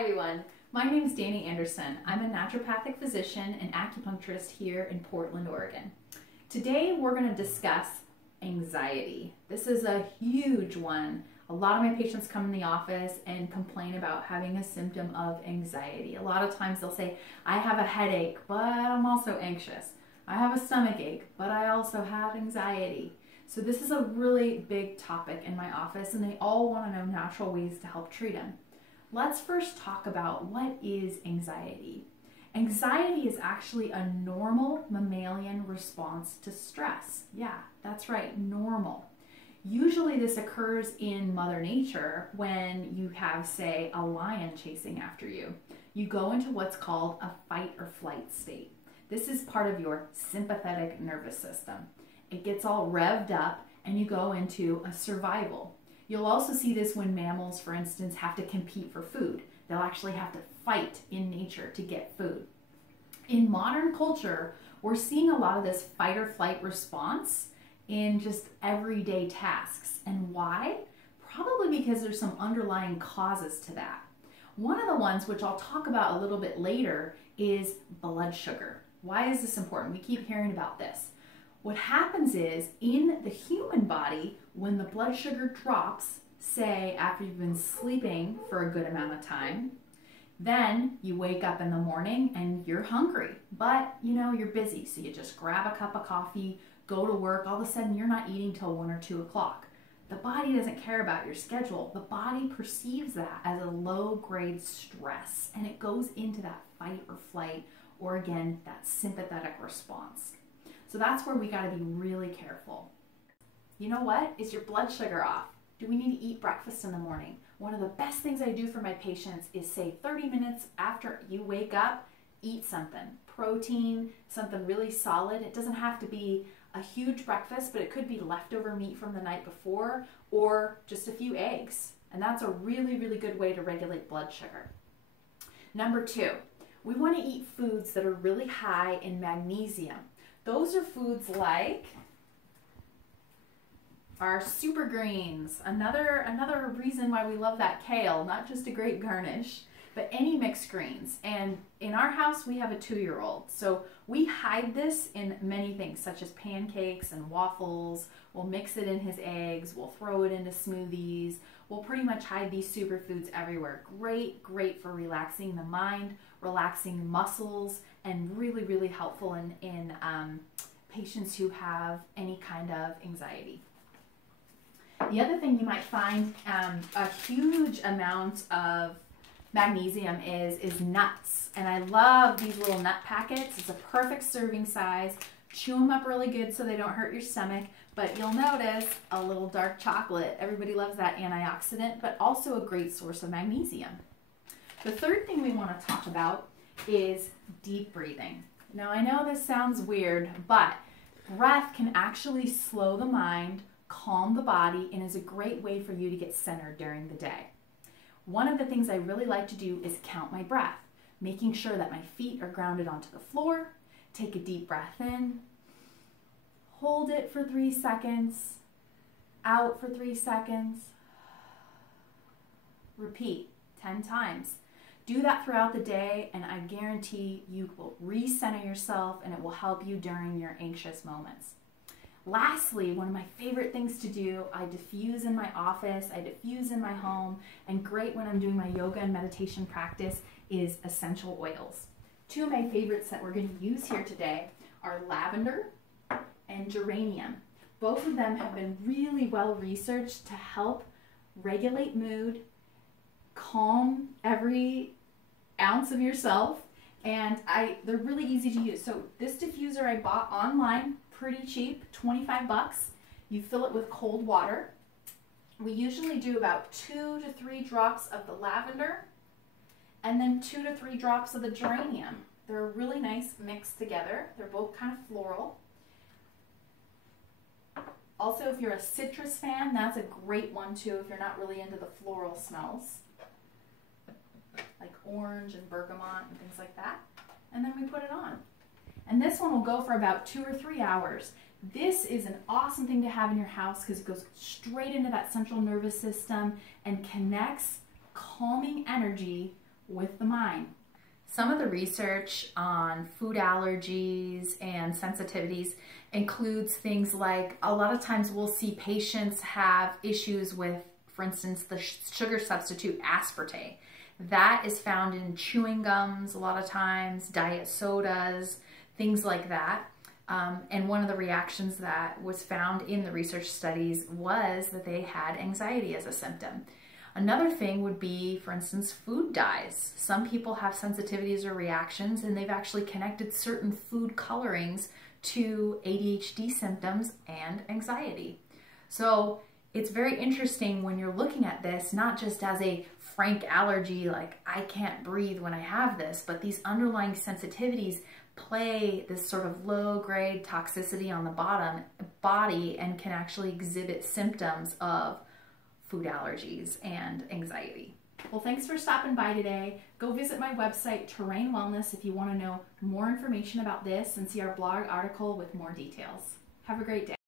Hi everyone, my name is Dani Anderson. I'm a naturopathic physician and acupuncturist here in Portland, Oregon. Today we're going to discuss anxiety. This is a huge one. A lot of my patients come in the office and complain about having a symptom of anxiety. A lot of times they'll say, I have a headache, but I'm also anxious. I have a stomach ache, but I also have anxiety. So this is a really big topic in my office, and they all want to know natural ways to help treat them. Let's first talk about what is anxiety. Anxiety is actually a normal mammalian response to stress. Yeah, that's right, normal. Usually this occurs in Mother Nature when you have, say, a lion chasing after you. You go into what's called a fight or flight state. This is part of your sympathetic nervous system. It gets all revved up and you go into a survival. You'll also see this when mammals, for instance, have to compete for food. They'll actually have to fight in nature to get food. In modern culture, we're seeing a lot of this fight or flight response in just everyday tasks. And why? Probably because there's some underlying causes to that. One of the ones, which I'll talk about a little bit later, is blood sugar. Why is this important? We keep hearing about this. What happens is, in the human body, when the blood sugar drops, say after you've been sleeping for a good amount of time, then you wake up in the morning and you're hungry, but you're busy. So you just grab a cup of coffee, go to work, all of a sudden you're not eating till 1 or 2 o'clock. The body doesn't care about your schedule. The body perceives that as a low-grade stress, and it goes into that fight or flight, or again, that sympathetic response. So that's where we got to be really careful. You know what? Is your blood sugar off? Do we need to eat breakfast in the morning? One of the best things I do for my patients is say 30 minutes after you wake up, eat something. Protein, something really solid. It doesn't have to be a huge breakfast, but it could be leftover meat from the night before or just a few eggs. And that's a really, really good way to regulate blood sugar. Number 2, we want to eat foods that are really high in magnesium. Those are foods like our super greens. Another reason why we love that kale, not just a great garnish, but any mixed greens. And in our house, we have a 2-year-old. So we hide this in many things, such as pancakes and waffles. We'll mix it in his eggs. We'll throw it into smoothies. We'll pretty much hide these superfoods everywhere. Great for relaxing the mind, relaxing muscles, and really, really helpful in patients who have any kind of anxiety. The other thing you might find a huge amount of magnesium is nuts. And I love these little nut packets. It's a perfect serving size. Chew them up really good so they don't hurt your stomach. But you'll notice a little dark chocolate. Everybody loves that antioxidant, but also a great source of magnesium. The third thing we want to talk about is deep breathing. Now I know this sounds weird, but breath can actually slow the mind, calm the body, and is a great way for you to get centered during the day. One of the things I really like to do is count my breath, making sure that my feet are grounded onto the floor. Take a deep breath in, hold it for 3 seconds, out for 3 seconds, repeat 10 times. Do that throughout the day, and I guarantee you will recenter yourself, and it will help you during your anxious moments. Lastly, one of my favorite things to do, I diffuse in my office, I diffuse in my home, and great when I'm doing my yoga and meditation practice, is essential oils. 2 of my favorites that we're going to use here today are lavender and geranium. Both of them have been really well researched to help regulate mood, calm every ounce of yourself, and they're really easy to use. So this diffuser I bought online, pretty cheap, 25 bucks. You fill it with cold water. We usually do about 2 to 3 drops of the lavender and then 2 to 3 drops of the geranium. They're a really nice mix together. They're both kind of floral. Also, if you're a citrus fan, that's a great one too if you're not really into the floral smells, like orange and bergamot and things like that. And then we put it on. And this one will go for about 2 or 3 hours. This is an awesome thing to have in your house because it goes straight into that central nervous system and connects calming energy with the mind. Some of the research on food allergies and sensitivities includes things like a lot of times we'll see patients have issues with, for instance, the sugar substitute aspartame. That is found in chewing gums a lot of times, diet sodas, things like that. And one of the reactions that was found in the research studies was that they had anxiety as a symptom. Another thing would be, for instance, food dyes. Some people have sensitivities or reactions, and they've actually connected certain food colorings to ADHD symptoms and anxiety. So it's very interesting when you're looking at this, not just as a frank allergy, like I can't breathe when I have this, but these underlying sensitivities play this sort of low-grade toxicity on the body and can actually exhibit symptoms of food allergies and anxiety. Well, thanks for stopping by today. Go visit my website, Terrain Wellness, if you want to know more information about this and see our blog article with more details. Have a great day.